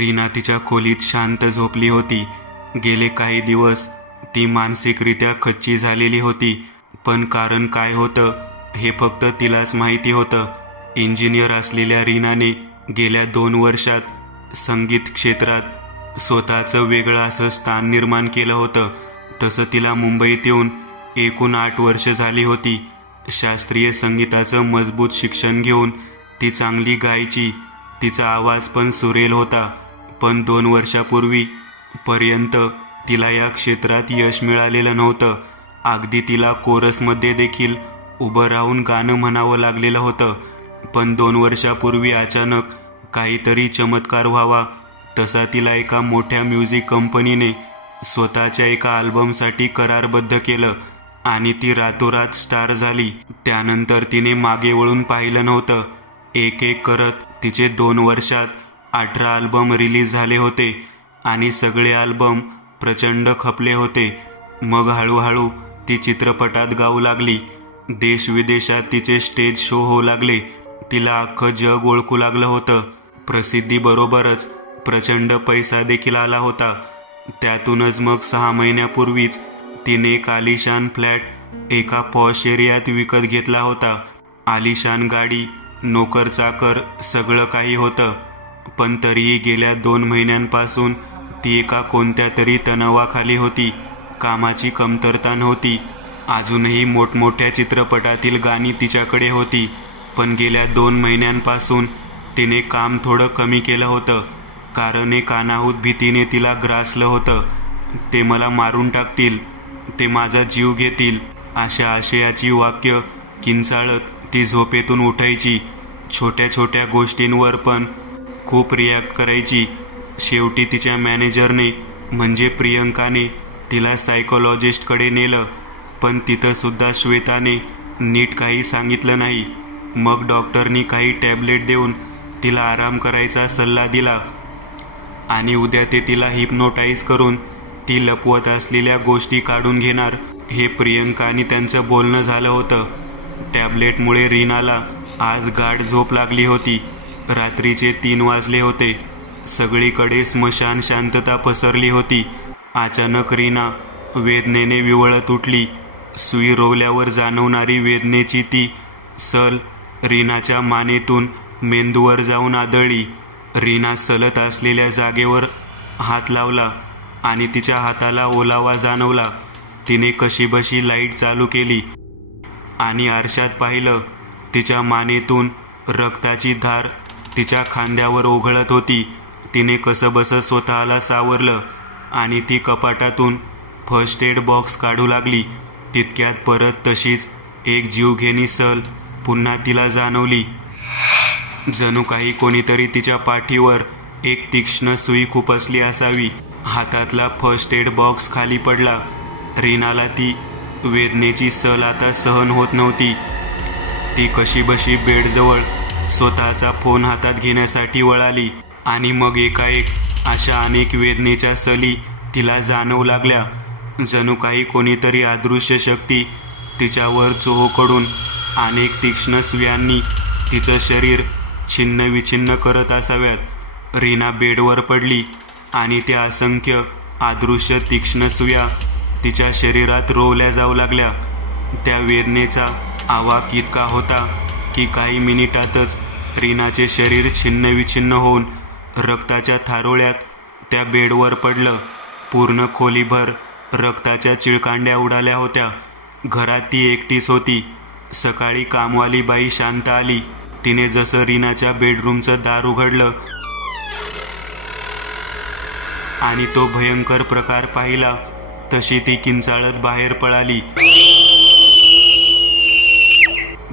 रीना तिच्या खोलीत शांत झोपली होती. गेले काही दिवस ती मानसिकरित्या खच्ची झालेली होती, पण कारण काय होतं हे फक्त तिलाच माहिती होतं. इंजिनियर असलेल्या रीनाने गेल्या 2 वर्षात संगीत क्षेत्रात स्वतःचं वेगळं असं स्थान निर्माण केलं होतं. तसं तिला मुंबईत येऊन एकूण 8 वर्ष झाली होती. शास्त्रीय संगीताचं मजबूत शिक्षण घेऊन ती चांगली गायची. तिचा आवाज पण सुरेल होता. पण 2 वर्षापूर्वी पर्यंत तिला या क्षेत्रात यश मिळालेलं नव्हतं. अगदी तिला कोरसमध्ये देखील उभं राहून गाणं म्हणावं लागलेलं होतं. पण 2 वर्षापूर्वी अचानक काहीतरी चमत्कार व्हावा तसा तिला एका मोठ्या म्युझिक कंपनीने स्वतःच्या एका अल्बमसाठी करारबद्ध केलं आणि ती रातोरात स्टार झाली. त्यानंतर तिने मागे वळून पाहिलं नव्हतं. एक एक करत तिचे 2 वर्षात 18 अल्बम रिलीज झाले होते आणि सगळे अल्बम प्रचंड खपले होते. मग हळूहळू ती चित्रपटात गाऊ लागली. देश विदेशात तिचे स्टेज शो होऊ लागले. तिला अख्खं जग ओळखू लागलं होतं. प्रसिद्धीबरोबरच प्रचंड पैसा देखील आला होता. त्यातूनच मग 6 महिन्यापूर्वीच तिने एक आलिशान फ्लॅट एका पॉश एरियात विकत घेतला होता. आलिशान गाडी, नोकर चाकर सगळं काही होतं. पण तरीही गेल्या 2 महिन्यांपासून ती एका कोणत्या तरी तणावाखाली होती. कामाची कमतरता नव्हती. अजूनही मोठमोठ्या चित्रपटातील गाणी तिच्याकडे होती. पण गेल्या 2 महिन्यांपासून तिने काम थोडं कमी केलं होतं. कारण एक अनाहूत भीतीने तिला ग्रासलं होतं. ते मला मारून टाकतील, ते माझा जीव घेतील, अशा आशयाची वाक्य किंचाळत ती झोपेतून उठायची. छोट्या छोट्या गोष्टींवर पण खूप रिॲक्ट करायची. शेवटी तिच्या मॅनेजरने म्हणजे प्रियंकाने तिला सायकोलॉजिस्टकडे नेलं. पण तिथं सुद्धा श्वेताने नीट काही सांगितलं नाही. मग डॉक्टरनी काही टॅबलेट देऊन तिला आराम करायचा सल्ला दिला आणि उद्या ते तिला हिप्नोटाईज करून ती लपवत असलेल्या गोष्टी काढून घेणार, हे प्रियंका आणि त्यांचं बोलणं झालं होतं. टॅबलेटमुळे रीनाला आज गाढ झोप लागली होती. रात्रीचे 3 वाजले होते. सगळीकडे स्मशान शांतता पसरली होती. अचानक रीना वेदनेने विवळत उठली. सुई रोवल्यावर जाणवणारी वेदनेची ती सल रीनाच्या मानेतून मेंदूवर जाऊन आदळली. रीना सलत असलेल्या जागेवर हात लावला आणि तिच्या हाताला ओलावा जाणवला. तिने कशीबशी लाईट चालू केली आणि आरशात पाहिलं. तिच्या मानेतून रक्ताची धार तिच्या खांद्यावर ओघळत होती. तिने कसंबसं स्वतःला सावरलं आणि ती कपाटातून फर्स्ट एड बॉक्स काढू लागली. तितक्यात परत तशीच एक जीवघेणी सल पुन्हा तिला जाणवली. जणू काही कोणीतरी तिच्या पाठीवर एक तीक्ष्ण सुई खुपसली असावी. हातातला फर्स्ट एड बॉक्स खाली पडला. रीनाला ती वेदनेची सल आता सहन होत नव्हती. ती कशीबशी बेडजवळ स्वतःचा फोन हातात घेण्यासाठी वळाली आणि मग एकाएक अशा अनेक वेदनेच्या सली तिला जाणवू लागल्या. जणू काही कोणीतरी अदृश्य शक्ती तिच्यावर चोहोकडून अनेक तीक्ष्ण सुयांनी तिचं शरीर छिन्न विछिन्न करत असाव्यात. रीना बेडवर पडली आणि त्या असंख्य अदृश्य तीक्ष्ण सुया तिच्या शरीरात रोवल्या जाऊ लागल्या. त्या वेदनेचा आवाक इतका होता की काही मिनिटातच रीनाचे शरीर छिन्न विछिन्न होऊन रक्ताच्या थारोळ्यात त्या बेडवर पडलं. पूर्ण खोलीभर रक्ताच्या चिळकांड्या उडाल्या होत्या. घरात ती एकटीच होती. सकाळी कामवाली बाई शांत आली. तिने जसं रीनाच्या बेडरूमचं दार उघडलं आणि तो भयंकर प्रकार पाहिला तशी ती किंचाळत बाहेर पळाली.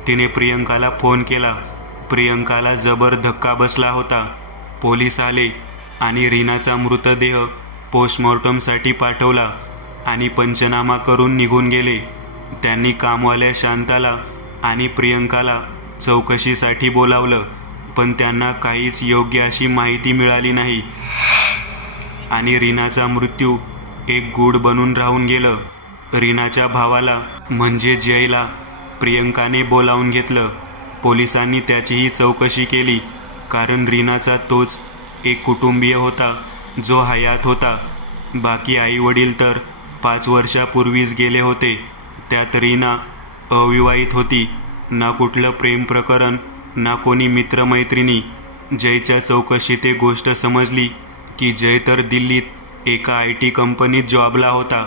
तिने प्रियंकाला फोन केला. प्रियंकाला जबर धक्का बसला होता. पोलीस आले आणि रीनाचा मृतदेह पोस्टमॉर्टमसाठी पाठवला आणि पंचनामा करून निघून गेले. त्यांनी कामवाल्या शांताला आणि प्रियंकाला चौकशीसाठी बोलावलं, पण त्यांना काहीच योग्य अशी माहिती मिळाली नाही आणि रीनाचा मृत्यू एक गूढ बनून राहून गेलं. रीनाच्या भावाला म्हणजे जयला प्रियंकाने बोलावून घेतलं. पोलिसांनी त्याचीही चौकशी केली कारण रीनाचा तोच एक कुटुंबीय होता जो हयात होता. बाकी आई वडील तर 5 वर्षापूर्वीच गेले होते. त्यात रीना अविवाहित होती. ना कुठलं प्रेम प्रकरण, ना कोणी मित्रमैत्रिणी. जयच्या चौकशीत एक गोष्ट समजली की जय तर दिल्लीत एका IT कंपनीत जॉबला होता.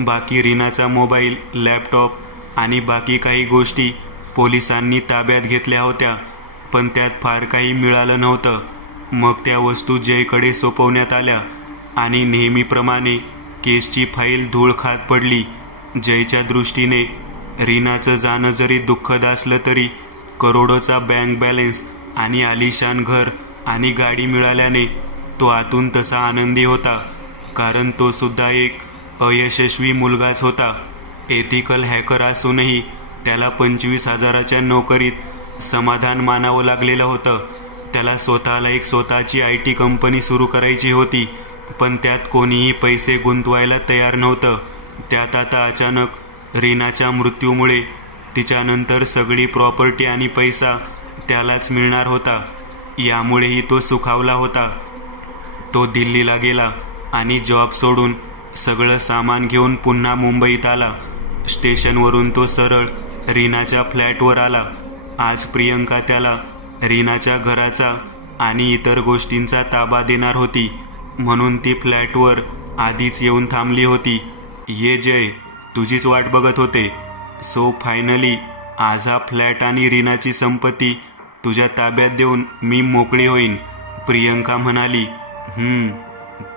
बाकी रीनाचा मोबाईल, लॅपटॉप आणि बाकी काही गोष्टी पोलिसांनी ताब्यात घेतल्या होत्या, पण त्यात फार काही मिळालं नव्हतं. मग त्या वस्तू जयकडे सोपवण्यात आल्या आणि नेहमीप्रमाणे केसची फाईल धूळ खात पडली. जयच्या दृष्टीने रीनाचं जाणं जरी दुःखद असलं तरी करोडोचा बँक बॅलन्स आणि आलिशान घर आणि गाडी मिळाल्याने तो आतून तसा आनंदी होता, कारण तो सुद्धा एक अयशस्वी मुलगाच होता. एथिकल हॅकर असूनही त्याला 25,000च्या नोकरीत समाधान मानावं लागलेलं होतं. त्याला स्वतःला एक स्वतःची IT कंपनी सुरू करायची होती, पण त्यात कोणीही पैसे गुंतवायला तयार नव्हतं. त्यात आता अचानक रीनाच्या मृत्यूमुळे तिच्यानंतर सगळी प्रॉपर्टी आणि पैसा त्यालाच मिळणार होता. यामुळेही तो सुखावला होता. तो दिल्लीला गेला आणि जॉब सोडून सगळं सामान घेऊन पुन्हा मुंबईत आला. स्टेशनवरून तो सरळ रीनाच्या फ्लॅटवर आला. आज प्रियंका त्याला रीनाच्या घराचा आणि इतर गोष्टींचा ताबा देणार होती, म्हणून ती फ्लॅटवर आधीच येऊन थांबली होती. ये जय, तुझीच वाट बघत होते. सो फायनली आज हा फ्लॅट आणि रीनाची संपत्ती तुझ्या ताब्यात देऊन मी मोकळी होईन, प्रियंका म्हणाली.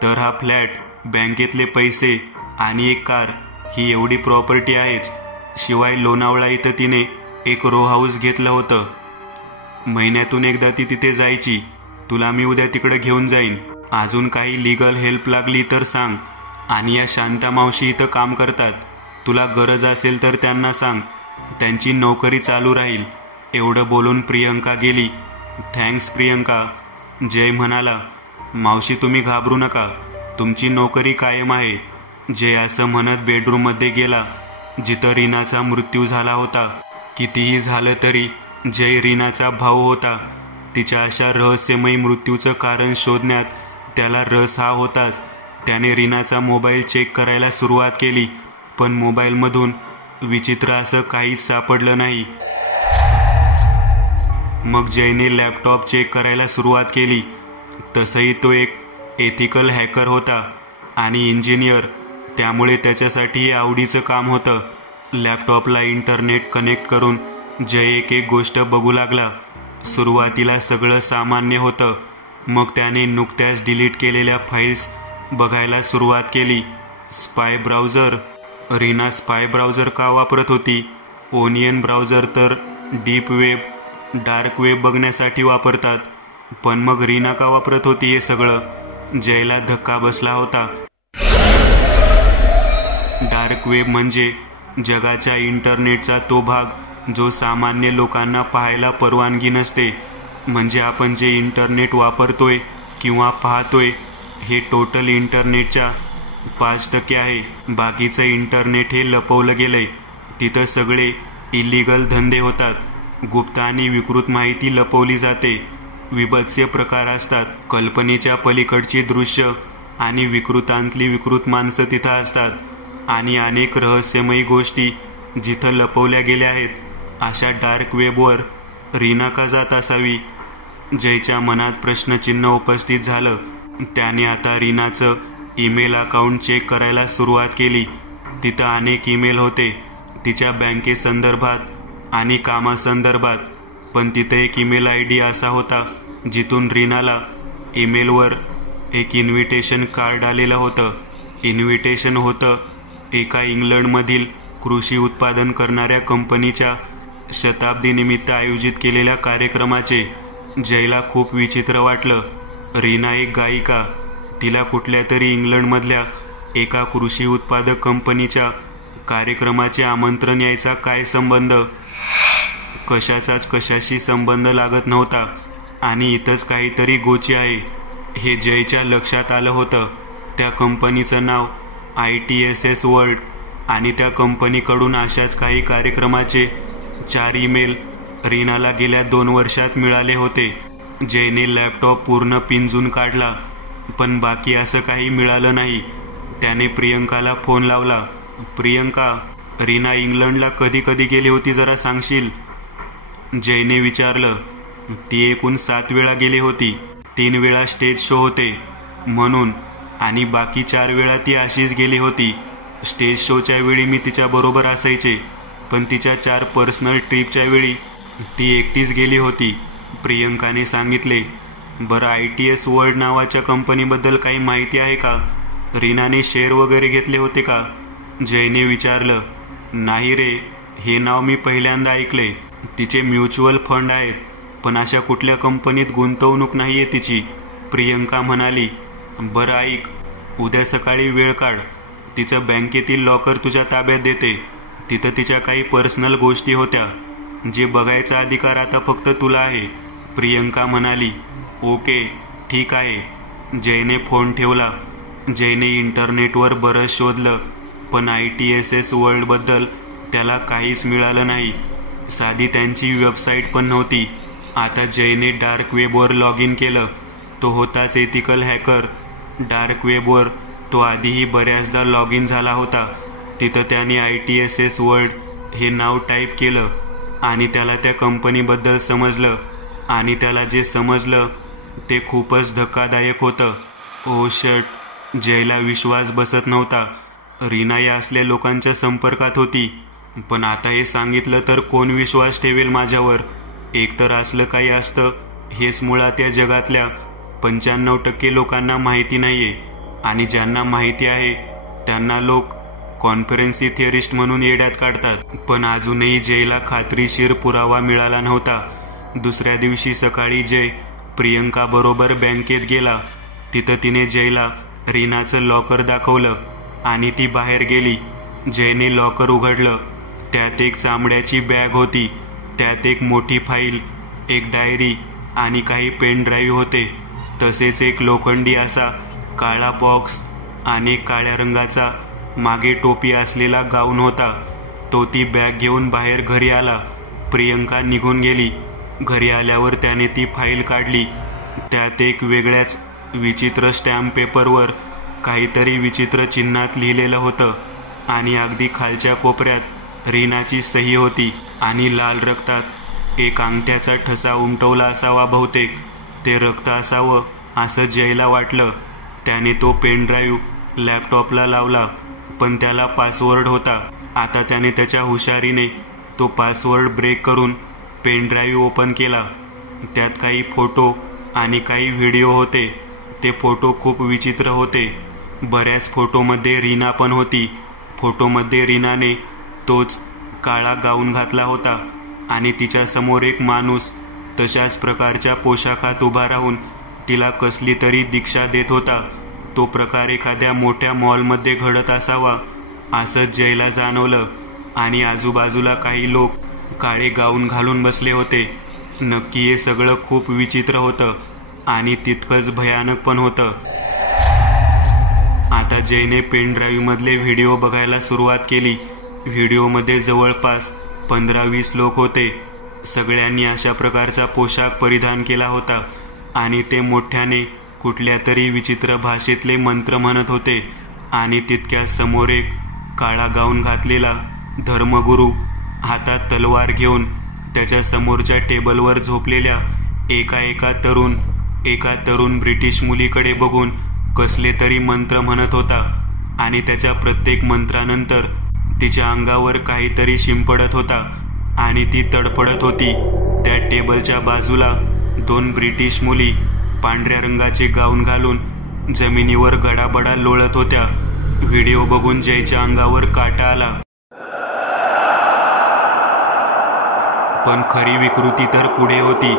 तर हा फ्लॅट, बँकेतले पैसे आणि एक कार, ही एवढी प्रॉपर्टी आहेच. शिवाय लोणावळा इथं तिने एक रो हाऊस घेतलं होतं. महिन्यातून एकदा ती तिथे जायची. तुला मी उद्या तिकडे घेऊन जाईन. अजून काही लीगल हेल्प लागली तर सांग. आणि या शांता मावशी इथं काम करतात, तुला गरज असेल तर त्यांना सांग. त्यांची नोकरी चालू राहील. एवढं बोलून प्रियंका गेली. थँक्स प्रियंका, जय म्हणाला. मावशी तुम्ही घाबरू नका, तुमची नोकरी कायम आहे. जय असं म्हणत बेडरूममध्ये गेला जिथं रीनाचा मृत्यू झाला होता. कितीही झालं तरी जय रीनाचा भाऊ होता. तिच्या अशा रहस्यमयी मृत्यूचं कारण शोधण्यात त्याला रस हा होताच. त्याने रीनाचा मोबाईल चेक करायला सुरुवात केली, पण मोबाईलमधून विचित्र असं काहीच सापडलं नाही. मग जयने लॅपटॉप चेक करायला सुरुवात केली. तसंही तो एक एथिकल हॅकर होता आणि इंजिनियर, त्यामुळे त्याच्यासाठी हे आवडीचं काम होतं. लॅपटॉपला इंटरनेट कनेक्ट करून जय एक एक गोष्ट बघू लागला. सुरुवातीला सगळं सामान्य होतं. मग त्याने नुकत्याच डिलीट केलेल्या फाईल्स बघायला सुरुवात केली. Spy browser, Reena spy browser का वापरत होती? ओनियन ब्राउझर तर डीप वेब, डार्क वेब बघण्यासाठी वापरतात, पण मग रीना का वापरत होती हे सगळं? जयला धक्का बसला होता. डार्क वेब म्हणजे जगाच्या इंटरनेटचा तो भाग जो सामान्य लोकांना पाहायला परवानगी नसते. म्हणजे आपण जे इंटरनेट वापरतोय किंवा पाहतोय हे टोटल इंटरनेटच्या 5% आहे. बाकीचं इंटरनेट हे लपवलं गेलंय. तिथं सगळे इलिगल धंदे होतात. गुप्त आणि विकृत माहिती लपवली जाते. विभत्स्य प्रकार असतात. कल्पनेच्या पलीकडची दृश्य आणि विकृतांतली विकृत माणसं तिथं असतात. आणि अनेक रहस्यमयी गोष्टी जिथं लपवल्या गेल्या आहेत. अशा डार्क वेबवर रीना का जात असावी? जयच्या मनात प्रश्नचिन्ह उपस्थित झालं. त्याने आता रीनाचं ईमेल अकाउंट चेक करायला सुरुवात केली. तिथं अनेक ईमेल होते, तिच्या बँकेसंदर्भात आणि कामासंदर्भात. पण तिथे एक ईमेल ID असा होता जिथून रीनाला ईमेलवर एक इन्व्हिटेशन कार्ड आलेलं होतं. इन्व्हिटेशन होतं एका इंग्लंडमधील कृषी उत्पादन करणाऱ्या कंपनीच्या शताब्दीनिमित्त आयोजित केलेल्या कार्यक्रमाचे. जयला खूप विचित्र वाटलं. रीना एक गायिका, तिला कुठल्या तरी इंग्लंडमधल्या एका कृषी उत्पादक कंपनीच्या कार्यक्रमाचे आमंत्रण यायचा काय संबंध? कशाचाच कशाशी संबंध लागत नव्हता. आणि इथंच काहीतरी गोची आहे हे जयच्या लक्षात आलं होतं. त्या कंपनीचं नाव ITSS वर्ल्ड आणि त्या कंपनीकडून अशाच काही कार्यक्रमाचे 4 ईमेल रीनाला गेल्या 2 वर्षात मिळाले होते. जयने लॅपटॉप पूर्ण पिंजून काढला, पण बाकी असं काही मिळालं नाही. त्याने प्रियंकाला फोन लावला. प्रियंका, रीना इंग्लंडला कधी कधी गेली होती जरा सांगशील? जयने विचारलं. ती एकूण 7 वेळा गेली होती. 3 वेळा स्टेज शो होते म्हणून, आणि बाकी 4 वेळा ती अशीच गेली होती. स्टेज शोच्या वेळी मी तिच्याबरोबर असायचे, पण तिच्या 4 पर्सनल ट्रिपच्या वेळी ती एकटीच गेली होती, प्रियंकाने सांगितले. बरं, ITS वर्ल्ड नावाच्या कंपनीबद्दल काही माहिती आहे का? रीनाने शेअर वगैरे घेतले होते का? जयने विचारलं. नाही रे, हे नाव मी पहिल्यांदा ऐकले. तिचे म्युच्युअल फंड आहेत, पण अशा कुठल्या कंपनीत गुंतवणूक नाही आहे तिची, प्रियंका म्हणाली. बरं ऐक, उद्या सकाळी वेळ काढ. तिचं बँकेतील लॉकर तुझ्या ताब्यात देते. तिथं तिच्या काही पर्सनल गोष्टी होत्या, जे बघायचा अधिकार आता फक्त तुला आहे, प्रियंका म्हणाली. ओके, ठीक आहे. जयने फोन ठेवला. जयने इंटरनेटवर बरंच शोधलं, पण ITSS वर्ल्डबद्दल त्याला काहीच मिळालं नाही. साधी त्यांची वेबसाईट पण नव्हती. आता जयने डार्क वेबवर लॉग इन केलं. तो होताच एथिकल हॅकर. डार्क वेबवर तो आधीही बऱ्याचदा लॉग इन झाला होता. तिथं त्याने ITSS वर्ल्ड हे नाव टाईप केलं आणि त्याला त्या कंपनीबद्दल समजलं, आणि त्याला जे समजलं ते खूपच धक्कादायक होतं. ओ शट, जयला विश्वास बसत नव्हता. रीना या असल्या लोकांच्या संपर्कात होती, पण आता हे सांगितलं तर कोण विश्वास ठेवेल माझ्यावर? एकतर असलं काही असतं हेच मुळात या जगातल्या 95% लोकांना माहिती नाहीये, आणि ज्यांना माहिती आहे त्यांना लोक कॉन्फरन्सी थिअरिस्ट म्हणून येड्यात काढतात. पण अजूनही जयला खात्रीशीर पुरावा मिळाला नव्हता. दुसऱ्या दिवशी सकाळी जय प्रियंका बरोबर बँकेत गेला. तिथं तिने जयला रीनाचं लॉकर दाखवलं आणि ती बाहेर गेली. जयने लॉकर उघडलं. त्यात एक चामड्याची बॅग होती. त्यात एक मोठी फाईल, एक डायरी आणि काही पेन ड्राईव्ह होते. तसेच एक लोखंडी असा काळा बॉक्स आणि काळ्या रंगाचा मागे टोपी असलेला गाऊन होता. तो ती बॅग घेऊन बाहेर घरी आला. प्रियंका निघून गेली. घरी आल्यावर त्याने ती फाईल काढली. त्यात एक वेगळ्याच विचित्र स्टॅम्प पेपरवर काहीतरी विचित्र चिन्हात लिहिलेलं होतं, आणि अगदी खालच्या कोपऱ्यात रीनाची सही होती, आणि लाल रक्तात एक अंगठ्याचा ठसा उमटवला असावा बहुतेक. ते रक्त असावं असं जयला वाटलं. त्याने तो पेन ड्राईव्ह लॅपटॉपला लावला, पण त्याला पासवर्ड होता. आता त्याने त्याच्या हुशारीने तो पासवर्ड ब्रेक करून पेन ड्राईव्ह ओपन केला. त्यात काही फोटो आणि काही व्हिडिओ होते. ते फोटो खूप विचित्र होते. बऱ्याच फोटोमध्ये रीना पण होती. फोटोमध्ये रीनाने तोच काळा गाऊन घातला होता, आणि तिच्या समोर एक माणूस तशाच प्रकारच्या पोशाखात उभा राहून तिला कसली तरी दीक्षा देत होता. तो प्रकार एखाद्या मोठ्या मॉलमध्ये घडत असावा असं जयला जाणवलं. आणि आजूबाजूला काही लोक काळे गाऊन घालून बसले होते. नक्की हे सगळं खूप विचित्र होतं आणि तितकंच भयानक पण होतं. आता जयने पेन ड्राईव्ह मधले व्हिडिओ बघायला सुरुवात केली. व्हिडिओमध्ये जवळपास 15-20 लोक होते. सगळ्यांनी अशा प्रकारचा पोशाख परिधान केला होता, आणि ते मोठ्याने कुठल्या तरी विचित्र भाषेतले मंत्र म्हणत होते. आणि तितक्या समोर एक काळा गाऊन घातलेला धर्मगुरू हातात तलवार घेऊन त्याच्या समोरच्या टेबलवर झोपलेल्या एका तरुण ब्रिटिश मुलीकडे बघून कसले तरी मंत्र म्हणत होता. आणि त्याच्या प्रत्येक मंत्रानंतर तिच्या अंगावर काहीतरी शिंपडत होता, आणि ती तडफडत होती. त्या टेबलच्या बाजूला 2 ब्रिटिश मुली पांढऱ्या रंगाचे गाऊन घालून जमिनीवर गडाबडा लोळत होत्या. व्हिडिओ बघून जयच्या अंगावर काटा आला. पण खरी विकृती तर पुढे होती,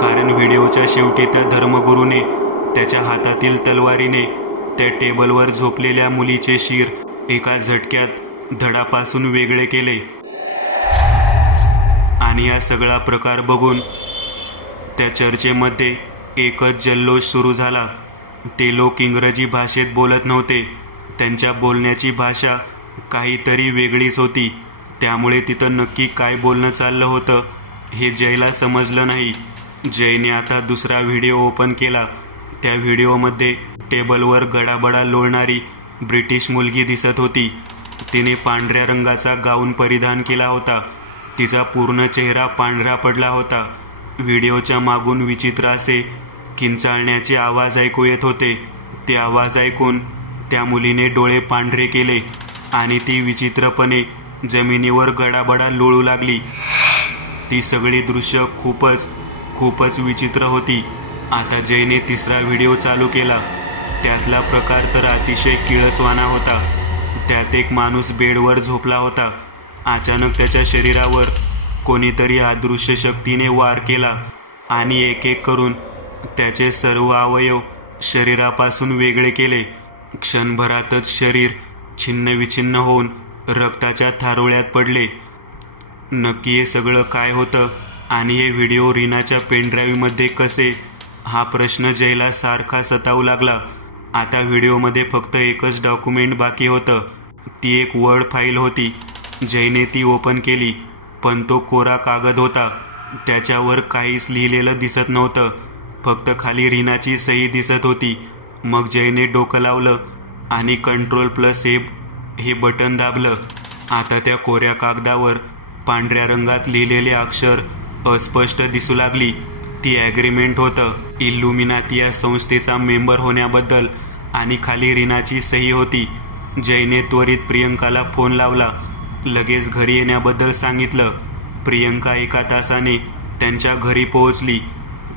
कारण व्हिडिओच्या शेवटी त्या धर्मगुरूने त्याच्या हातातील तलवारीने त्या टेबलवर झोपलेल्या मुलीचे शिर एका झटक्यात धडापासून वेगळे केले. आणि हा सगळा प्रकार बघून त्या चर्चेमध्ये एकच जल्लोष सुरू झाला. ते लोक इंग्रजी भाषेत बोलत नव्हते. त्यांच्या बोलण्याची भाषा काहीतरी वेगळीच होती. त्यामुळे तिथं नक्की काय बोलणं चाललं होतं हे जयला समजलं नाही. जयने आता दुसरा व्हिडिओ ओपन केला. त्या व्हिडिओमध्ये टेबलवर गडाबडा लोळणारी ब्रिटिश मुलगी दिसत होती. तिने पांढऱ्या रंगाचा गाऊन परिधान केला होता. तिचा पूर्ण चेहरा पांढरा पडला होता. व्हिडिओच्या मागून विचित्र असे किंचाळण्याचे आवाज ऐकू येत होते. ते आवाज ऐकून त्या मुलीने डोळे पांढरे केले आणि ती विचित्रपणे जमिनीवर गडाबडा लोळू लागली. ती सगळी दृश्य खूपच विचित्र होती. आता जयने तिसरा व्हिडिओ चालू केला. त्यातला प्रकार तर अतिशय किळसवाणा होता. त्यात एक माणूस बेडवर झोपला होता. अचानक त्याच्या शरीरावर कोणीतरी अदृश्य शक्तीने वार केला आणि एक एक करून त्याचे सर्व अवयव शरीरापासून वेगळे केले. क्षणभरातच शरीर छिन्नविछिन्न होऊन रक्ताच्या थारोळ्यात पडले. नक्की हे सगळं काय होतं आणि हे व्हिडिओ रीनाच्या पेनड्राईव्हमध्ये कसे, हा प्रश्न जयला सारखा सतावू लागला. आता व्हिडिओमध्ये फक्त एकच डॉक्युमेंट बाकी होतं. ती एक वर्ड फाईल होती. जयने ती ओपन केली, पण तो कोरा कागद होता. त्याच्यावर काहीच लिहिलेलं दिसत नव्हतं. फक्त खाली रीनाची सही दिसत होती. मग जयने डोकं लावलं आणि Ctrl+A हे बटन दाबलं. आता त्या कोऱ्या कागदावर पांढऱ्या रंगात लिहिलेले अक्षर अस्पष्ट दिसू लागली. ती ॲग्रीमेंट होतं. इल्युमिनाती या संस्थेचा मेंबर होण्याबद्दल आणि खाली रीनाची सही होती. जयने त्वरित प्रियंकाला फोन लावला. लगेच घरी येण्याबद्दल सांगितलं. प्रियंका 1 तासाने त्यांच्या घरी पोहोचली.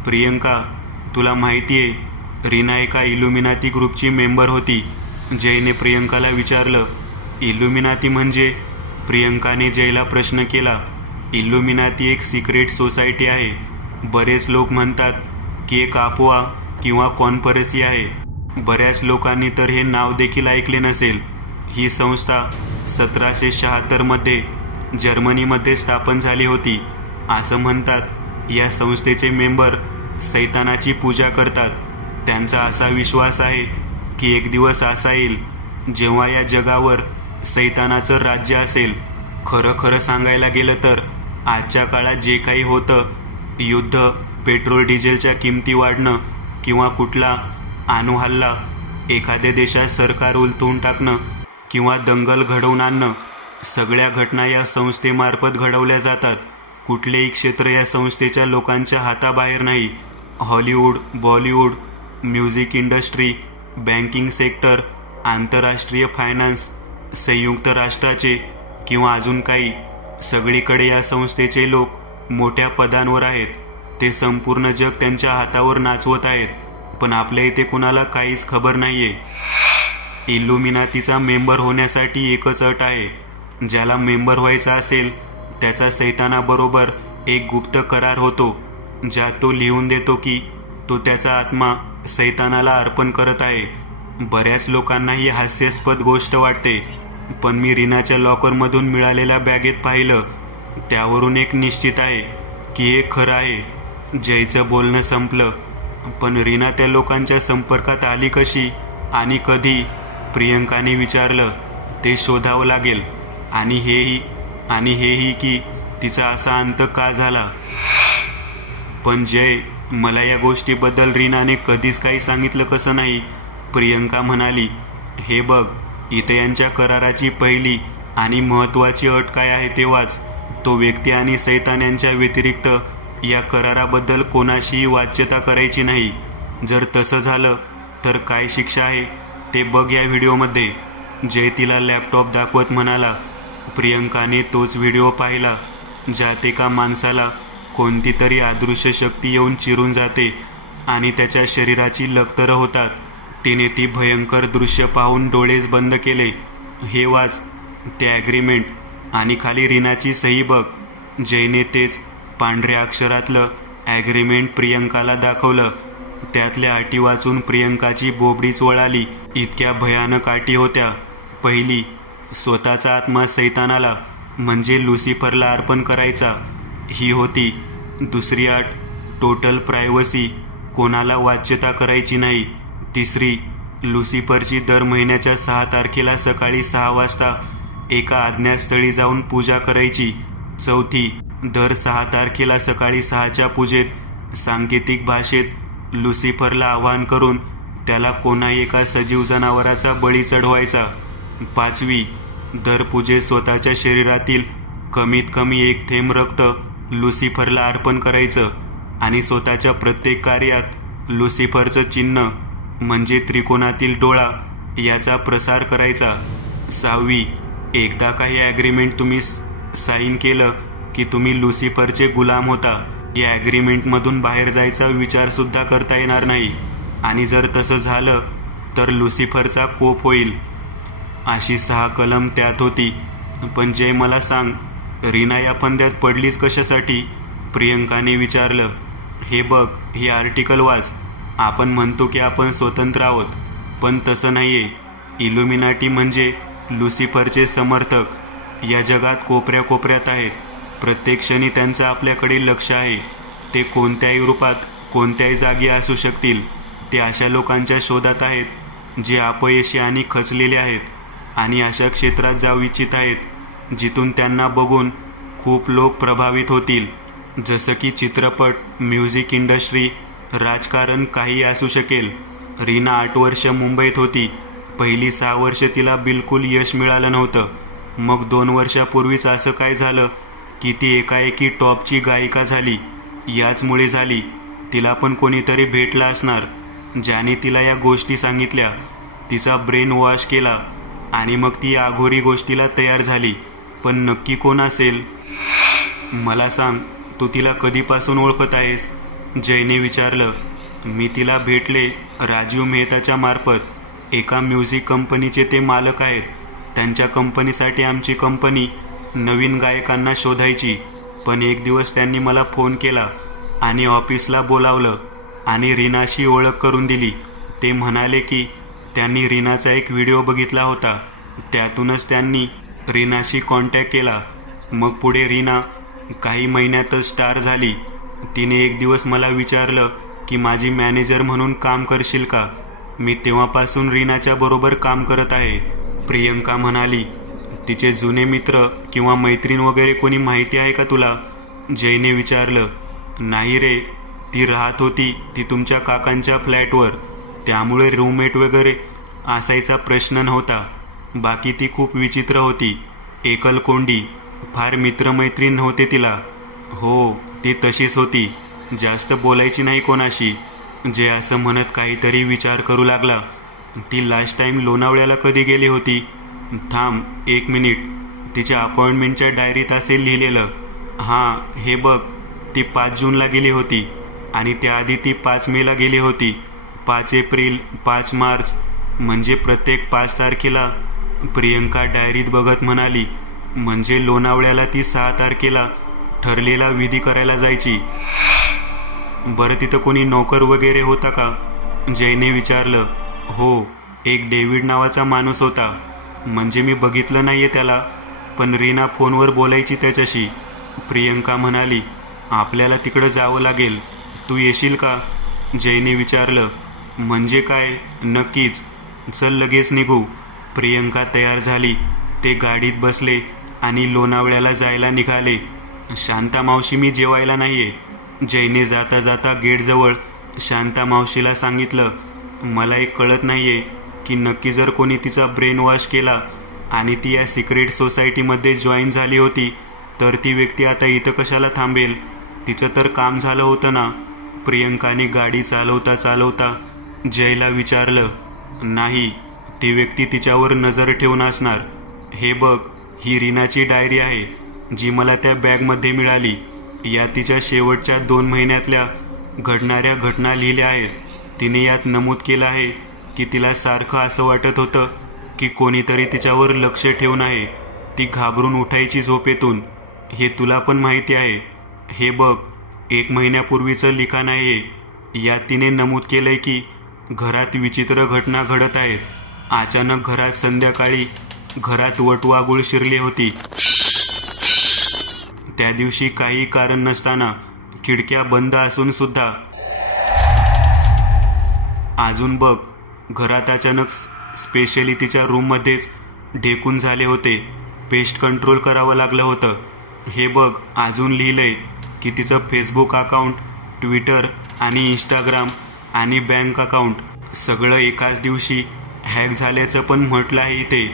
प्रियंका, तुला माहितीये रीना एका इल्युमिनाती ग्रुपची मेंबर होती. जयने प्रियंकाला विचारलं. इल्युमिनाती म्हणजे? प्रियंकाने जयला प्रश्न केला. इल्युमिनाती एक सिक्रेट सोसायटी आहे. बरेच लोक म्हणतात की एक अफवा किंवा कॉन्स्पिरसी आहे. बऱ्याच लोकांनी तर हे नाव देखील ऐकले नसेल. ही संस्था 1776 मध्ये जर्मनीमध्ये स्थापन झाली होती. असं म्हणतात या संस्थेचे मेंबर सैतानाची पूजा करतात. त्यांचा असा विश्वास आहे की एक दिवस असा येईल जेव्हा या जगावर सैतानाचं राज्य असेल. खरं सांगायला गेलं तर आजच्या काळात जे काही होतं, युद्ध, पेट्रोल डिझेलच्या किमती वाढणं किंवा कुठला अणुहल्ला, एखाद्या देशात सरकार उलटवून टाकणं किंवा दंगल घडवून आणणं, सगळ्या घटना या संस्थेमार्फत घडवल्या जातात. कुठलेही क्षेत्र या संस्थेच्या लोकांच्या हाताबाहेर नाही. Hollywood, Bollywood, music industry, banking sector, आंतरराष्ट्रीय फायनान्स, संयुक्त राष्ट्राचे किंवा अजून काही, सगळीकडे या संस्थेचे लोक मोठ्या पदांवर आहेत. ते संपूर्ण जग त्यांच्या हातावर नाचवत आहेत. पण आपल्या इथे कुणाला काहीच खबर नाहीये. इल्युमिनातीचा मेंबर होण्यासाठी एकच अट आहे. ज्याला मेंबर व्हायचा असेल त्याचा सैतानाबरोबर एक गुप्त करार होतो, ज्यात तो लिहून देतो की तो त्याचा आत्मा सैतानाला अर्पण करत आहे. बऱ्याच लोकांना ही हास्यास्पद गोष्ट वाटते, पण मी रीनाच्या लॉकरमधून मिळालेल्या बॅगेत पाहिलं. त्यावरून एक निश्चित आहे की हे खरं आहे. जयचं बोलणं संपलं. पण रीना त्या लोकांच्या संपर्कात आली कशी आणि कधी? प्रियंकाने विचारलं. ते शोधावं लागेल. आणि हेही की तिचा असा अंत का झाला. पण जय, मला या गोष्टीबद्दल रीनाने कधीच काही सांगितलं कसं नाही. प्रियंका म्हणाली. हे बघ, इथे यांच्या कराराची पहिली आणि महत्त्वाची अट काय आहे ते वाच. तो व्यक्ती आणि सैतान यांच्या व्यतिरिक्त या कराराबद्दल कोणाशीही वाच्यता करायची नाही. जर तसं झालं तर काय शिक्षा आहे ते बघ या व्हिडिओमध्ये. जय तिला लॅपटॉप दाखवत म्हणाला. प्रियंकाने तोच व्हिडिओ पाहिला ज्यात एका माणसाला कोणती तरी अदृश्य शक्ती येऊन चिरून जाते आणि त्याच्या शरीराची लखतरं होतात. तिने ती भयंकर दृश्य पाहून डोळेच बंद केले. हे वाच, ते ॲग्रीमेंट आणि खाली रीनाची सही बघ. जयने तेच पांढऱ्या अक्षरातलं ॲग्रीमेंट प्रियंकाला दाखवलं. त्यातल्या अटी वाचून प्रियंकाची बोबडीच वळाली. इतक्या भयानक अटी होत्या. पहिली, स्वतःचा आत्मा सैतानाला म्हणजे लुसिफरला अर्पण करायचा, ही होती. दुसरी अट, टोटल प्रायव्हसी, कोणाला वाच्यता करायची नाही. तिसरी, लुसिफरची दर महिन्याच्या 6 तारखेला सकाळी 6 वाजता एका अज्ञात स्थळी जाऊन पूजा करायची. चौथी, दर 6 तारखेला सकाळी 6च्या पूजेत सांकेतिक भाषेत लुसिफरला आवाहन करून त्याला कोणाही एका सजीव जनावराचा बळी चढवायचा. 5वी, दर पूजेत स्वतःच्या शरीरातील कमीत कमी 1 थेंब रक्त लुसिफरला अर्पण करायचं आणि स्वतःच्या प्रत्येक कार्यात लुसिफरचं चिन्ह म्हणजे त्रिकोणातील डोळा याचा प्रसार करायचा. 6वी, एकदा काही ॲग्रीमेंट तुम्ही साईन केलं की तुम्ही लुसिफरचे गुलाम होता. या ॲग्रीमेंटमधून बाहेर जायचा विचारसुद्धा करता येणार नाही आणि जर तसं झालं तर लुसिफरचा कोप होईल. अशी 6 कलम त्यात होती. पण जय मला सांग, रीना या फंद्यात पडलीच कशासाठी? प्रियंकाने विचारलं. हे बघ, हे आर्टिकल वाच. आपण म्हणतो की आपण स्वतंत्र आहोत, पण तसं नाहीये. इल्युमिनाटी म्हणजे लुसिफरचे समर्थक या जगात कोपऱ्या कोपऱ्यात आहेत. प्रत्येक क्षणी त्यांचं आपल्याकडे लक्ष आहे. ते कोणत्याही रूपात कोणत्याही जागी असू शकतील. ते अशा लोकांच्या शोधात आहेत जे अपयशी आणि खचलेले आहेत आणि अशा क्षेत्रात जाऊ इच्छित आहेत जिथून त्यांना बघून खूप लोक प्रभावित होतील. जसं की चित्रपट, म्युझिक इंडस्ट्री, राजकारण, काही असू शकेल. रीना 8 वर्ष मुंबईत होती. पहिली 6 वर्ष तिला बिलकुल यश मिळालं नव्हतं. मग 2 वर्षापूर्वीच असं काय झालं की ती एकाएकी टॉपची गायिका झाली. याचमुळे झाली. तिला पण कोणीतरी भेटला असणार ज्याने तिला या गोष्टी सांगितल्या, तिचा ब्रेन वॉश केला आणि मग ती आघोरी गोष्टीला तयार झाली. पण नक्की कोण असेल? मला सांग, तू तिला कधीपासून ओळखत आहेस? जयने विचारलं. मी तिला भेटले राजीव मेहताच्या मार्फत. एका म्युझिक कंपनीचे ते मालक आहेत. त्यांच्या कंपनीसाठी आमची कंपनी नवीन गायकांना शोधायची. पण एक दिवस त्यांनी मला फोन केला आणि ऑफिसला बोलावलं आणि रीनाशी ओळख करून दिली. ते म्हणाले की त्यांनी रीनाचा एक व्हिडिओ बघितला होता. त्यातूनच त्यांनी रीनाशी कॉन्टॅक्ट केला. मग पुढे रीना काही महिन्यातच स्टार झाली. तिने एक दिवस मला विचारलं की माझी मॅनेजर म्हणून काम करशील का? मी तेव्हापासून रीनाच्या बरोबर काम करत आहे. प्रियंका म्हणाली. तिचे जुने मित्र किंवा मैत्रीण वगैरे कोणी माहिती आहे का तुला? जयने विचारलं. नाही रे, ती राहत होती ती तुमच्या काकांच्या फ्लॅटवर, त्यामुळे रूममेट वगैरे असायचा प्रश्न नव्हता. बाकी ती खूप विचित्र होती, एकलकोंडी, फार मित्रमैत्रीण नव्हते तिला. हो, ती तशीच होती, जास्त बोलायची नाही कोणाशी. जे असं म्हणत काहीतरी विचार करू लागला. ती लास्ट टाइम लोणावळ्याला कधी गेली होती? थांब 1 मिनिट, तिच्या अपॉइंटमेंटच्या डायरीत असेल लिहिलेलं. हां, हे बघ, ती 5 जूनला गेली होती आणि त्याआधी ती 5 मेला गेली होती. 5 एप्रिल, 5 मार्च, म्हणजे प्रत्येक 5 तारखेला. प्रियंका डायरीत बघत म्हणाली. म्हणजे लोणावळ्याला ती 6 तारखेला ठरलेला विधी करायला जायची. बरं, तिथं कोणी नोकर वगैरे होता का? जयने विचारलं. हो, एक डेव्हिड नावाचा माणूस होता. म्हणजे मी बघितलं नाहीये त्याला, पण रीना फोनवर बोलायची त्याच्याशी. प्रियंका म्हणाली. आपल्याला तिकडं जावं लागेल, तू येशील का? जयने विचारलं. म्हणजे काय? नक्कीच, चल लगेच निघू. प्रियंका तयार झाली. ते गाडीत बसले आणि लोणावळ्याला जायला निघाले. शांता मावशी, मी जेवायला नाहीये. जयने जाता जाता गेटजवळ शांता मावशीला सांगितलं. मला एक कळत नाहीये की नक्की जर कोणी तिचा ब्रेन वॉश केला आणि ती या सिक्रेट सोसायटीमध्ये जॉईन झाली होती तर ती व्यक्ती आता इथं कशाला थांबेल? तिचं तर काम झालं होतं ना. प्रियंकाने गाडी चालवता चालवता जयला विचारलं. नाही, ती व्यक्ती तिच्यावर नजर ठेवून असणार. हे बघ, ही रीनाची डायरी आहे जी मला त्या बॅगमध्ये मिळाली. या तिच्या शेवटच्या 2 महिन्यातल्या घडणाऱ्या घटना लिहिल्या आहेत. तिने यात नमूद केलं आहे की तिला सारखं असं वाटत होतं की कोणीतरी तिच्यावर लक्ष ठेवून आहे. ती घाबरून उठायची झोपेतून. हे तुला पण माहिती आहे. हे बघ, 1 महिन्यापूर्वीचं लिखाण आहे. यात तिने नमूद केलंय की घरात विचित्र घटना घडत आहेत. अचानक घरात संध्याकाळी घरात वटवाघूळ शिरली होती. त्या दिवशी काही कारण नसताना खिडक्या बंद असून सुद्धा. अजून बघ, घरात अचानक स्पेशली तिच्या रूममध्येच ढेकून झाले होते. पेस्ट कंट्रोल करावं लागलं होतं. हे बघ, अजून लिहिलंय की तिचं फेसबुक अकाउंट ट्विटर आणि इंस्टाग्राम आणि बँक अकाउंट सगळं एकाच दिवशी हॅक झाल्याचं पण म्हटलं आहे इथे.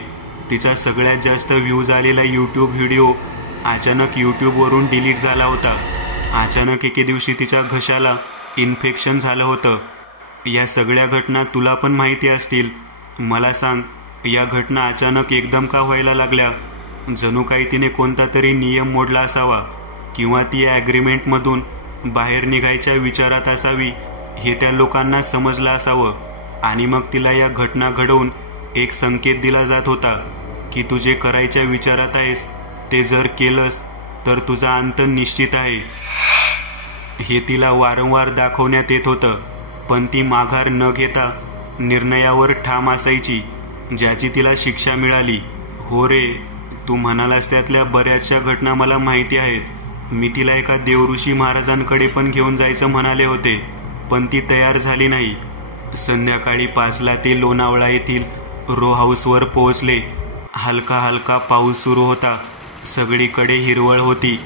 तिचा सगळ्यात जास्त व्ह्यूज आलेला यूट्यूब व्हिडिओ अचानक यूट्यूबवरून डिलीट झाला होता. अचानक एके दिवशी तिच्या घशाला इन्फेक्शन झालं होतं. या सगळ्या घटना तुला पण माहिती असतील. मला सांग, या घटना अचानक एकदम का व्हायला लागल्या? जणू काही तिने कोणता तरी नियम मोडला असावा किंवा ती या ॲग्रीमेंटमधून बाहेर निघायच्या विचारात असावी हे त्या लोकांना समजलं असावं. आणि मग तिला या घटना घडवून एक संकेत दिला जात होता की तू जे करायच्या विचारात आहेस ते जर केलंस तर तुझा अंत निश्चित आहे. हे तिला वारंवार दाखवण्यात येत होतं, पण ती माघार न घेता निर्णयावर ठाम असायची. ज्याची तिला शिक्षा मिळाली. हो रे, तू म्हणालास त्यातल्या बऱ्याचशा घटना मला माहिती आहेत. मी तिला एका देवऋषी महाराजांकडे पण घेऊन जायचं म्हणाले होते, पण ती तयार झाली नाही. संध्याकाळी 5ला ते लोणावळा येथील रो हाऊसवर पोहोचले. हलका हलका पाऊस सुरू होता. सगळीकडे हिरवळ होती,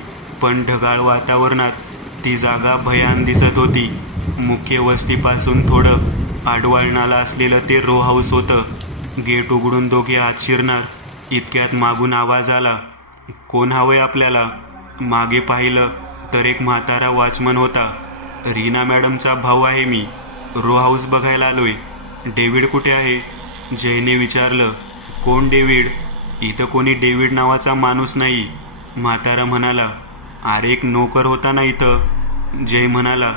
पण ढगाळ वातावरणात ती जागा भयान दिसत होती. मुख्य वस्तीपासून थोडं आडवळणाला असलेलं ते रो हाऊस होतं. गेट उघडून दोघे आत शिरणार इतक्यात मागून आवाज आला, कोण हवंय आपल्याला? मागे पाहिलं तर एक म्हातारा वॉचमन होता. रीना मॅडमचा भाऊ आहे मी. रो हाऊस बघायला आलोय. डेव्हिड कुठे आहे? जयने विचारलं. कोण डेव्हिड? इथं कोणी डेव्हिड नावाचा माणूस नाही. म्हातारा म्हणाला. अरे एक नोकर होता ना इथं? जय म्हणाला.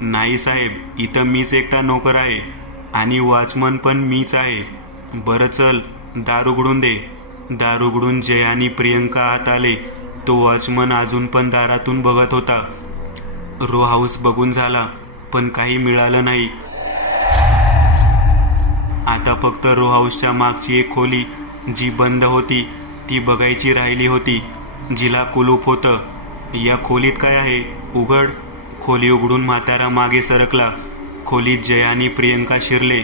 नाही साहेब, इथं मीच एकटा नोकर आहे आणि वॉचमन पण मीच आहे. बरं चल, दार उघडून दे. दार उघडून जय आणि प्रियंका आत आले. तो वॉचमन अजून पण दारातून बघत होता. रो हाऊस बघून झाला, पण काही मिळालं नाही. आता फक्त रो हाऊसच्या मागची एक खोली जी बंद होती ती बघायची राहिली होती, जिला कुलूप होतं. या खोलीत काय आहे? उघड. खोली उघडून म्हातारा मागे सरकला. खोलीत जय आणि प्रियंका शिरले.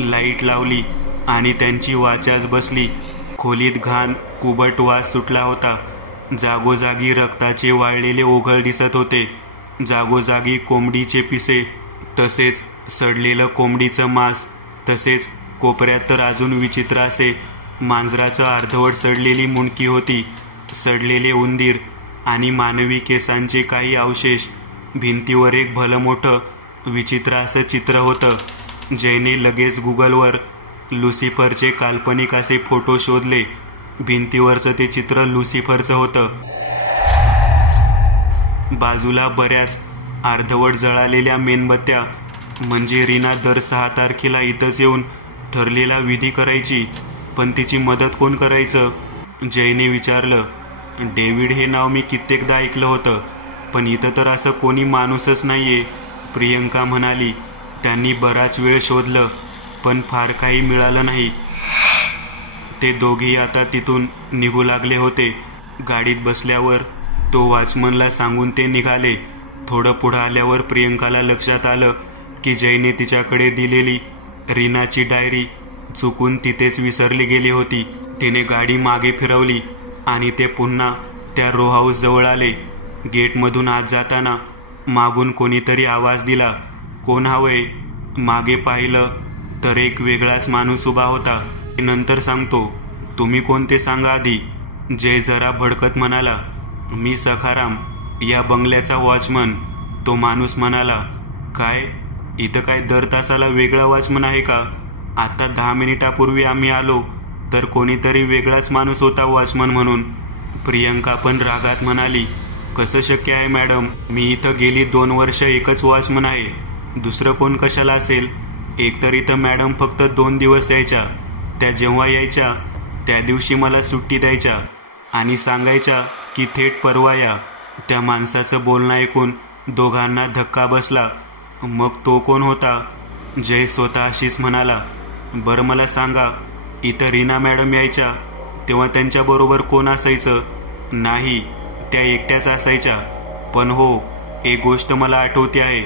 लाईट लावली आणि त्यांची वाचाच बसली. खोलीत घाण कुबट वास सुटला होता. जागोजागी रक्ताचे वाळलेले ओघळ दिसत होते. जागोजागी कोंबडीचे पिसे, तसेच सडलेलं कोंबडीचं मांस. तसेच कोपऱ्यात तर अजून विचित्र असे मांजराचं अर्धवट सडलेली मुंडकी होती. सडलेले उंदीर आणि मानवी केसांचे काही अवशेष. भिंतीवर एक भलं मोठं विचित्र असं चित्र होतं. जयने लगेच गुगलवर लुसिफरचे काल्पनिक असे फोटो शोधले. भिंतीवरचं ते चित्र लुसिफरचं होतं. बाजूला बऱ्याच अर्धवट जळालेल्या मेणबत्त्या. म्हणजे रीना दर 6 तारखेला इथंच येऊन ठरलेला विधी करायची, पण तिची मदत कोण करायचं? जयने विचारलं. डेव्हिड हे नाव मी कित्येकदा ऐकलं होतं, पण इथं तर असं कोणी माणूसच नाहीये. प्रियंका म्हणाली. त्यांनी बराच वेळ शोधलं, पण फार काही मिळालं नाही. ते दोघेही आता तिथून निघू लागले होते. गाडीत बसल्यावर तो वॉचमनला सांगून ते निघाले. थोडं पुढं आल्यावर प्रियंकाला लक्षात आलं की जयने तिच्याकडे दिलेली रीनाची डायरी चुकून तिथेच विसरली गेली होती. तिने गाडी मागे फिरवली आणि ते पुन्हा त्या रो हाऊस जवळ आले. गेटमधून आत जाताना मागून कोणीतरी आवाज दिला, कोण हवंय? मागे पाहिलं तर एक वेगळाच माणूस उभा होता. नंतर सांगतो, तुम्ही कोणते सांगा आधी. जय जरा भडकत म्हणाला. मी सखाराम, या बंगल्याचा वॉचमन. तो माणूस म्हणाला. काय? इथं काय दर तासाला वेगळा वॉचमन आहे का? आता 10 मिनिटापूर्वी आम्ही आलो तर कोणीतरी वेगळाच माणूस होता वॉचमन म्हणून. प्रियंका पण रागात म्हणाली. कसं शक्य आहे मॅडम? मी इथं गेली 2 वर्ष एकच वॉचमन आहे. दुसरं कोण कशाला असेल? एकतर इथं मॅडम फक्त 2 दिवस यायच्या. त्या जेव्हा यायच्या त्या दिवशी मला सुट्टी द्यायच्या आणि सांगायच्या की थेट परवा या. त्या माणसाचं बोलणं ऐकून दोघांना धक्का बसला. मग तो कोण होता? जय स्वतःशीच म्हणाला. बरं मला सांगा, इथं रीना मॅडम यायच्या तेव्हा त्यांच्याबरोबर कोण असायचं? नाही, त्या एकट्याच असायच्या. पण हो, एक गोष्ट मला आठवते आहे,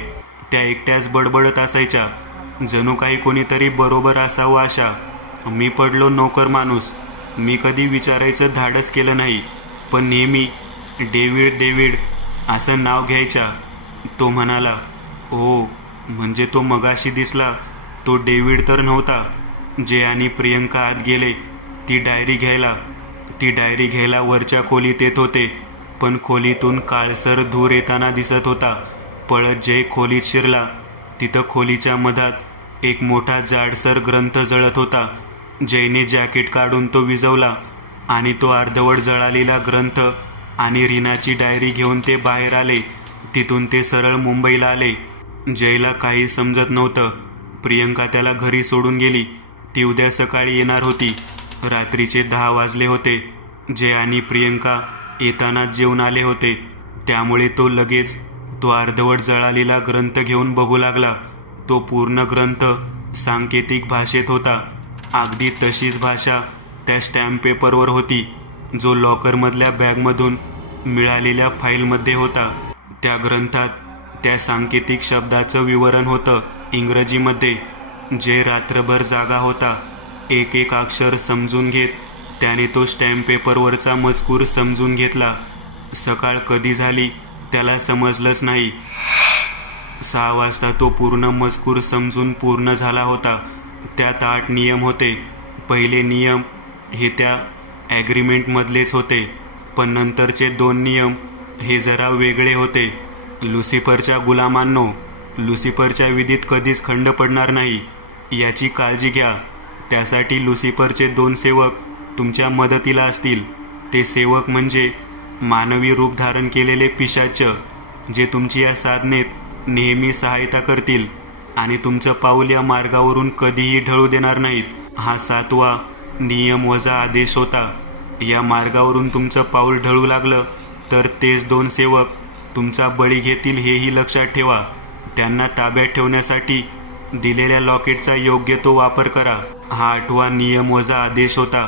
त्या एकट्याच बडबडत असायच्या. जणू काही कोणीतरी बरोबर असावं अशा. मी पडलो नोकर माणूस. मी कधी विचारायचं धाडस केलं नाही, पण नेहमी डेव्हिड डेव्हिड असं नाव घ्यायच्या. तो म्हणाला. ओ, म्हणजे तो मगाशी दिसला तो डेव्हिड तर नव्हता. जय आणि प्रियंका आत गेले ती डायरी घ्यायला वरच्या खोलीत येत होते. पण खोलीतून काळसर धूर येताना दिसत होता. पळत जय खोलीत शिरला. तिथं खोलीच्या मधात एक मोठा जाडसर ग्रंथ जळत होता. जयने जॅकेट काढून तो विझवला आणि तो अर्धवट जळालेला ग्रंथ आणि रीनाची डायरी घेऊन ते बाहेर आले. तिथून ते सरळ मुंबईला आले. जयला काही समजत नव्हतं. प्रियंका त्याला घरी सोडून गेली. ती उद्या सकाळी येणार होती. रात्रीचे 10 वाजले होते. जय आणि प्रियंका येताना जेवून आले होते. त्यामुळे तो लगेच तो अर्धवट जळालेला ग्रंथ घेऊन बघू लागला. तो पूर्ण ग्रंथ सांकेतिक भाषेत होता. अगदी तशीच भाषा त्या स्टॅम्प पेपरवर होती जो लॉकरमधल्या बॅगमधून मिळालेल्या फाईलमध्ये होता. त्या ग्रंथात त्या सांकेतिक शब्दाचं विवरण होतं इंग्रजीमध्ये. जे रात्रभर जागा होता. एक एक अक्षर समजून घेत त्याने तो स्टॅम्प पेपरवरचा मजकूर समजून घेतला. सकाळ कधी झाली त्याला समजलंच नाही. 6 वाजता तो पूर्ण मजकूर समजून पूर्ण झाला होता. त्यात 8 नियम होते. पहिले नियम हे त्या ॲग्रीमेंटमधलेच होते, पण नंतरचे 2 नियम हे जरा वेगळे होते. लुसिफरच्या गुलामांनो, लुसिफरच्या विधीत कधीच खंड पडणार नाही याची काळजी घ्या. त्यासाठी लुसिफरचे 2 सेवक तुमच्या मदतीला असतील. ते सेवक म्हणजे मानवी रूप धारण केलेले पिशाच, जे तुमची या साधनेत नेहमी सहायता करतील आणि तुमचं पाऊल या मार्गावरून कधीही ढळू देणार नाहीत. हा 7वा नियम वजा आदेश होता. या मार्गावरून तुमचं पाऊल ढळू लागलं तर तेच 2 सेवक तुमचा बळी घेतील हेही लक्षात ठेवा. त्यांना ताब्यात ठेवण्यासाठी दिलेल्या लॉकेटचा योग्य तो वापर करा. हा 8वा नियम वजा आदेश होता.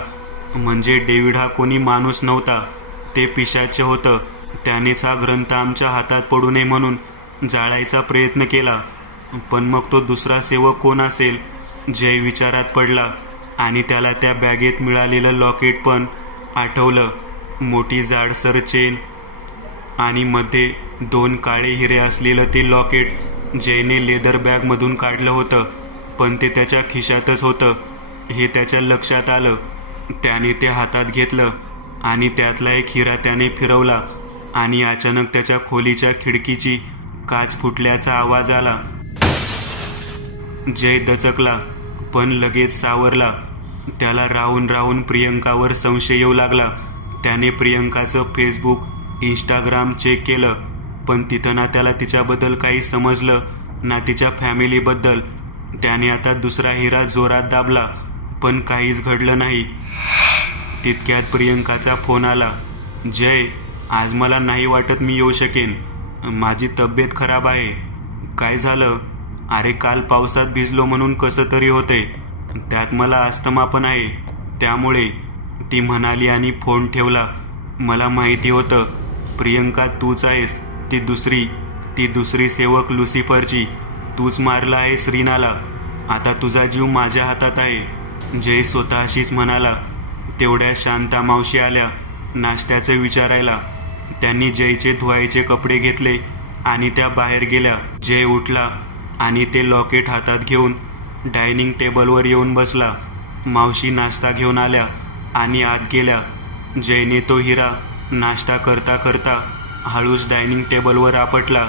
म्हणजे डेव्हिड हा कोणी माणूस नव्हता, ते पिशाच होतं. त्यानेच हा ग्रंथ आमच्या हातात पडू नये म्हणून जाळायचा प्रयत्न केला. पण मग तो दुसरा सेवक कोण असेल? जय विचारात पडला आणि त्याला त्या बॅगेत मिळालेलं लॉकेट पण आठवलं. मोठी जाडसर चेन आणि मध्ये 2 काळे हिरे असलेलं ते लॉकेट जयने लेदर बॅगमधून काढलं होतं, पण ते त्याच्या खिशातच होतं हे त्याच्या लक्षात आलं. त्याने ते हातात घेतलं आणि त्यातला एक हिरा त्याने फिरवला आणि अचानक त्याच्या खोलीच्या खिडकीची काच फुटल्याचा आवाज आला. जय दचकला पण लगेच सावरला. त्याला राहून राहून प्रियंकावर संशय येऊ लागला. त्याने प्रियंकाचं फेसबुक, इंस्टाग्राम चेक केलं, पण तिथं ना त्याला तिच्याबद्दल काही समजलं ना तिच्या फॅमिलीबद्दल. त्याने आता दुसरा हिरा जोरात दाबला, पण काहीच घडलं नाही. तितक्यात प्रियंकाचा फोन आला. जय, आज मला नाही वाटत मी येऊ शकेन. माझी तब्येत खराब आहे. काय झालं? अरे काल पावसात भिजलो म्हणून कसं तरी होते. त्यात मला अस्थमा पण आहे. त्यामुळे, ती म्हणाली आणि फोन ठेवला. मला माहिती होतं प्रियंका तूच आहेस. ती दुसरी सेवक लुसिफरची. तूच मारला आहेस रीनाला. आता तुझा जीव माझ्या हातात आहे. जय स्वतःशीच म्हणाला. तेवढ्या शांता मावशी आल्या नाश्त्याचं विचारायला. त्यांनी जयचे धुवायचे कपडे घेतले आणि त्या बाहेर गेल्या. जय उठला आणि ते लॉकेट हातात घेऊन डायनिंग टेबलवर येऊन बसला. मावशी नाश्ता घेऊन आल्या आणि आत गेल्या. जयने तो हिरा नाश्ता करता करता हळूच डायनिंग टेबलवर आपटला.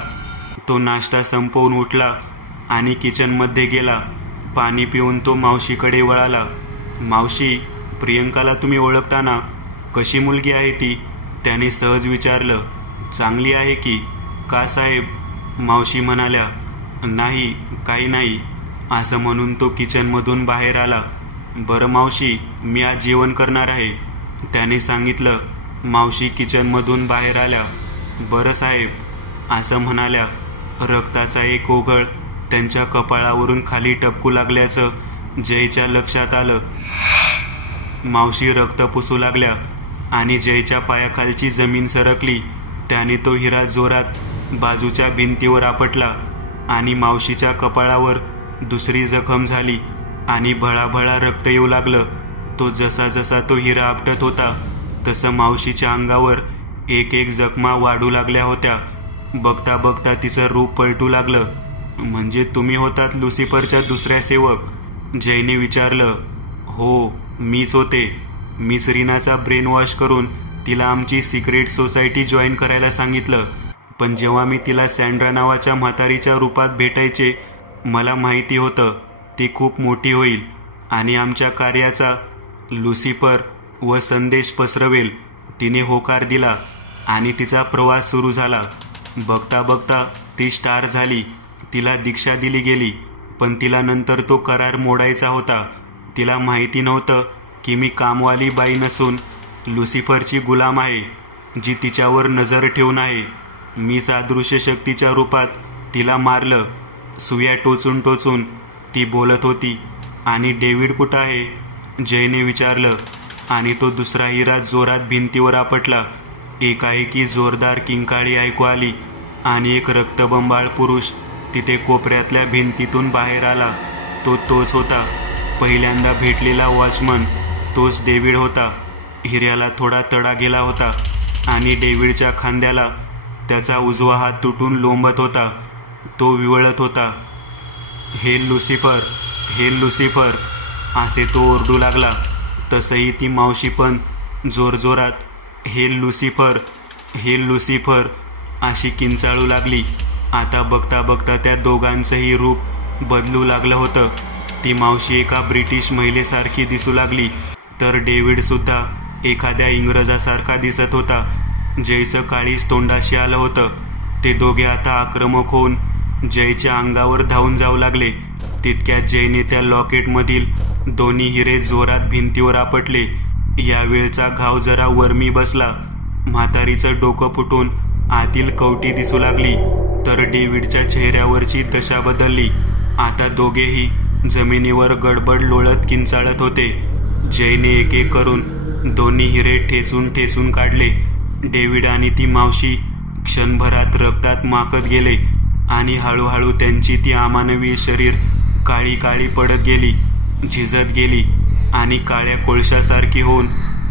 तो नाश्ता संपवून उठला आणि किचनमध्ये गेला. पाणी पिऊन तो मावशीकडे वळाला. मावशी, प्रियंकाला तुम्ही ओळखता ना? कशी मुलगी आहे ती? त्याने सहज विचारलं. चांगली आहे की? का साहेब? मावशी म्हणाल्या. नाही, काही नाही, असं म्हणून तो किचनमधून बाहेर आला. बरं मावशी, मी आज जेवण करणार आहे, त्याने सांगितलं. मावशी किचनमधून बाहेर आल्या. बरं साहेब, असं म्हणाल्या. रक्ताचा एक ओघळ त्यांच्या कपाळावरून खाली टपकू लागल्याचं जयच्या लक्षात आलं. मावशी रक्त पुसू लागल्या आणि जयच्या पायाखालची जमीन सरकली. त्याने तो हिरा जोरात बाजूच्या भिंतीवर आपटला आणि मावशीच्या कपाळावर दुसरी जखम झाली आणि भळाभळा रक्त येऊ लागलं. तो जसा जसा तो हिरा आपटत होता तसं मावशीच्या अंगावर एक एक जखमा वाढू लागल्या होत्या. बघता बघता तिचं रूप पलटू लागलं. म्हणजे तुम्ही होतात लुसिफरच्या दुसऱ्या सेवक? जयने विचारलं. हो, मीच होते. मीच रीनाचा ब्रेन वॉश करून तिला आमची सिक्रेट सोसायटी जॉईन करायला सांगितलं. पण जेव्हा मी तिला सँड्रा नावाच्या म्हातारीच्या रूपात भेटायचे, मला माहिती होतं ती खूप मोठी होईल आणि आमच्या कार्याचा लुसिफर व संदेश पसरवेल. तिने होकार दिला आणि तिचा प्रवास सुरू झाला. बघता बघता ती स्टार झाली. तिला दीक्षा दिली गेली, पण तिला नंतर तो करार मोडायचा होता. तिला माहिती नव्हतं की मी कामवाली बाई नसून लुसिफरची गुलाम आहे, जी तिच्यावर नजर ठेवून आहे. मीच अदृश्य शक्तीच्या रूपात तिला मारलं. सुया टोचून टोचून ती बोलत होती. आणि डेव्हिड कुठं आहे? जयने विचारलं. आणि तो दुसरा हिरा जोरात भिंतीवर आपटला. एकाएकी जोरदार किंकाळी ऐकू आली आणि एक रक्तबंबाळ पुरुष तिथे कोपऱ्यातल्या भिंतीतून बाहेर आला. तो तोच होता, पहिल्यांदा भेटलेला वॉचमन. तोच डेव्हिड होता. हिऱ्याला थोडा तडा गेला होता आणि डेव्हिडच्या खांद्याला त्याचा उजवा हात तुटून लोंबत होता. तो विवळत होता. हे लुसिफर, हे लुसिफर असे तो ओरडू लागला. तसंही ती मावशी पण जोरजोरात हे लुसिफर, हे लुसिफर अशी किंचाळू लागली. आता बघता बघता त्या दोघांचंही रूप बदलू लागलं होतं. ती मावशी एका ब्रिटिश महिलेसारखी दिसू लागली, तर डेव्हिड सुद्धा एखाद्या इंग्रजासारखा दिसत होता. जयचं काळीज तोंडाशी आलं होतं. ते दोघे आता आक्रमक होऊन जयच्या अंगावर धावून जाऊ लागले. तितक्यात जयने त्या लॉकेटमधील दोन्ही हिरे जोरात भिंतीवर आपटले. यावेळचा घाव जरा वरमी बसला. म्हातारीचं डोकं फुटून आतील कवटी दिसू लागली, तर डेव्हिडच्या चेहऱ्यावरची दशा बदलली. आता दोघेही जमिनीवर गडबड लोळत किंचाळत होते. जयने एक एक करून दोन्ही हिरे ठेचून ठेचून काढले. डेव्हिड आणि ती मावशी क्षणभरात रक्तात माखत गेले आणि हळूहळू त्यांची ती अमानवी शरीर काळी काळी पडत गेली, झिजत गेली आणि काळ्या कोळशासारखी होऊन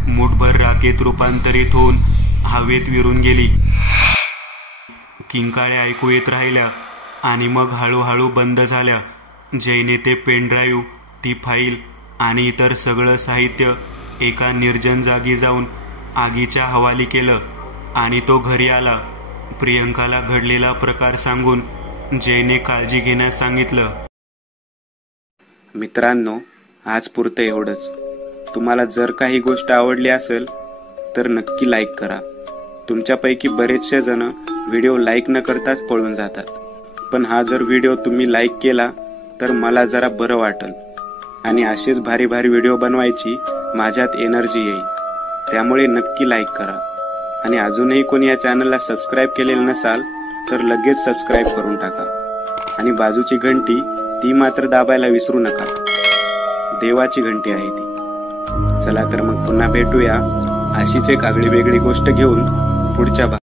मुठभर राखेत रूपांतरित होऊन हवेत विरून गेली. किंकाळ्या ऐकू येत राहिल्या आणि मग हळूहळू बंद झाल्या. जयने ते पेनड्राईव्ह, ती फाईल आणि इतर सगळं साहित्य एका निर्जन जागी जाऊन आगीच्या हवाली केलं आणि तो घरी आला. प्रियंकाला घडलेला प्रकार सांगून जयने काळजी घेण्यास सांगितलं. मित्रांनो, आज पुरतं एवढंच. तुम्हाला जर काही गोष्ट आवडली असेल तर नक्की लाईक करा. तुमच्यापैकी बरेचसे जण व्हिडिओ लाईक न करताच पळून जातात, पण हा जर व्हिडिओ तुम्ही लाईक केला तर मला जरा बरं वाटेल आणि असेच भारी भारी व्हिडिओ बनवायची माझ्यात एनर्जी येईल. त्यामुळे नक्की लाईक करा. आणि अजूनही कोणी या चॅनलला सबस्क्राईब केलेलं नसाल तर लगेच सबस्क्राईब करून टाका. आणि बाजूची घंटी ती मात्र दाबायला विसरू नका. देवाची घंटी आहे ती. चला तर मग पुन्हा भेटूया अशीच एक आगळी वेगळी गोष्ट घेऊन पुढच्या